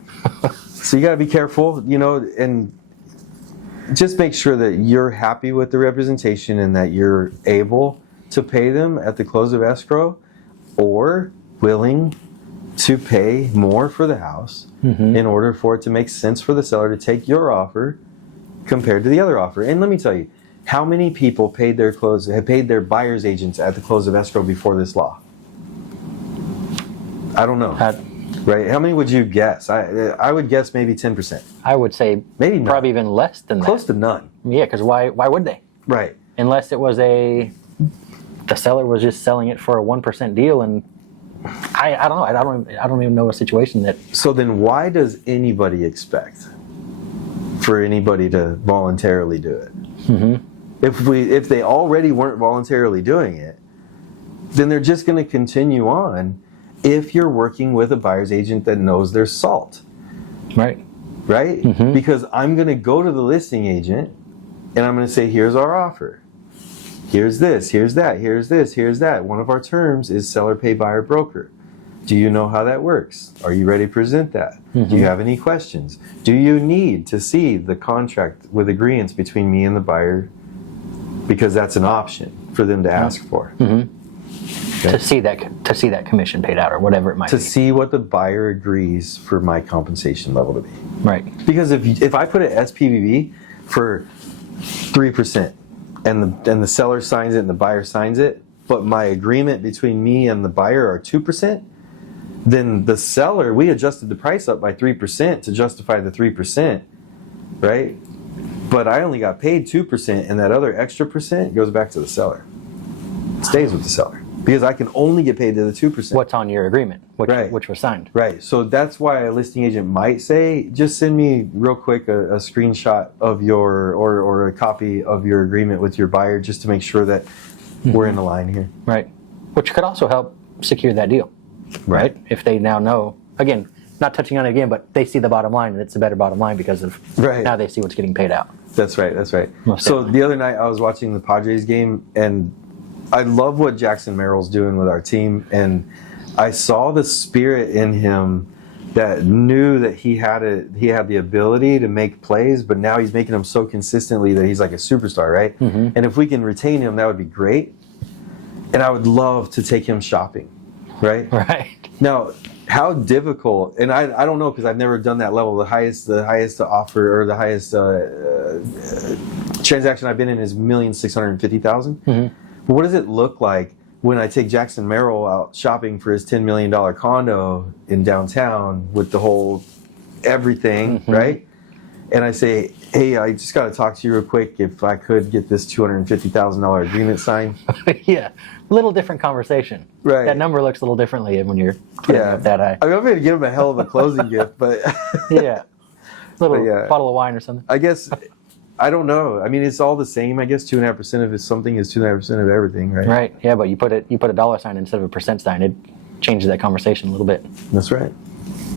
So you got to be careful, and just make sure that you're happy with the representation and that you're able to pay them at the close of escrow, or willing to pay more for the house in order for it to make sense for the seller to take your offer compared to the other offer. And let me tell you, how many people paid their buyer's agents at the close of escrow before this law? I don't know. Right? How many would you guess? I would guess maybe 10%. I would say Maybe none. probably even less than Close that. to none. Yeah, because why would they? Right. Unless it was the seller was just selling it for a 1% deal, and I don't know. I don't even know a situation that. So then why does anybody expect for anybody to voluntarily do it? If they already weren't voluntarily doing it, then they're just going to continue on if you're working with a buyer's agent that knows their salt. Right. right? Because I'm going to go to the listing agent and I'm going to say, here's our offer. Here's this, here's that, here's this, here's that. One of our terms is seller pay buyer broker. Do you know how that works? Are you ready to present that? Do you have any questions? Do you need to see the contract with agreements between me and the buyer? Because that's an option for them to ask for. To see that commission paid out or whatever it might To be. see what the buyer agrees for my compensation level to be. Right. Because if I put an SPVB for 3% and the seller signs it and the buyer signs it, but my agreement between me and the buyer are 2%, then the seller, we adjusted the price up by 3% to justify the 3%, right? But I only got paid 2%, and that other extra percent goes back to the seller. It stays with the seller. Because I can only get paid to the 2%. What's on your agreement, which was signed. Right. So that's why a listing agent might say, just send me real quick a screenshot of your, or a copy of your agreement with your buyer just to make sure that we're in the line here. Right. Which could also help secure that deal. Right. If they now know, again, not touching on it again, but they see the bottom line and it's a better bottom line because of now they see what's getting paid out. That's right. That's right. Most So definitely. the other night I was watching the Padres game and I love what Jackson Merrill's doing with our team, and I saw the spirit in him that knew that he had the ability to make plays, but now he's making them so consistently that he's like a superstar, right? And if we can retain him, that would be great. And I would love to take him shopping, right? Right. Now, how difficult, and I don't know because I've never done that level. The highest offer or the highest transaction I've been in is $1,650,000. But what does it look like when I take Jackson Merrill out shopping for his $10 million condo in downtown with the whole everything, right? And I say, hey, I just got to talk to you real quick if I could get this $250,000 agreement signed. Yeah. Little different conversation. Right. That number looks a little differently when you're putting it up that high. I mean, I'm going to give him a hell of a closing gift, but Yeah. Little But bottle of wine or something. I guess, I don't know. I mean, it's all the same. I guess 2.5% of something is 2.5% of everything, right? Right. Yeah, but you put a dollar sign instead of a percent sign, it changes that conversation a little bit. That's right.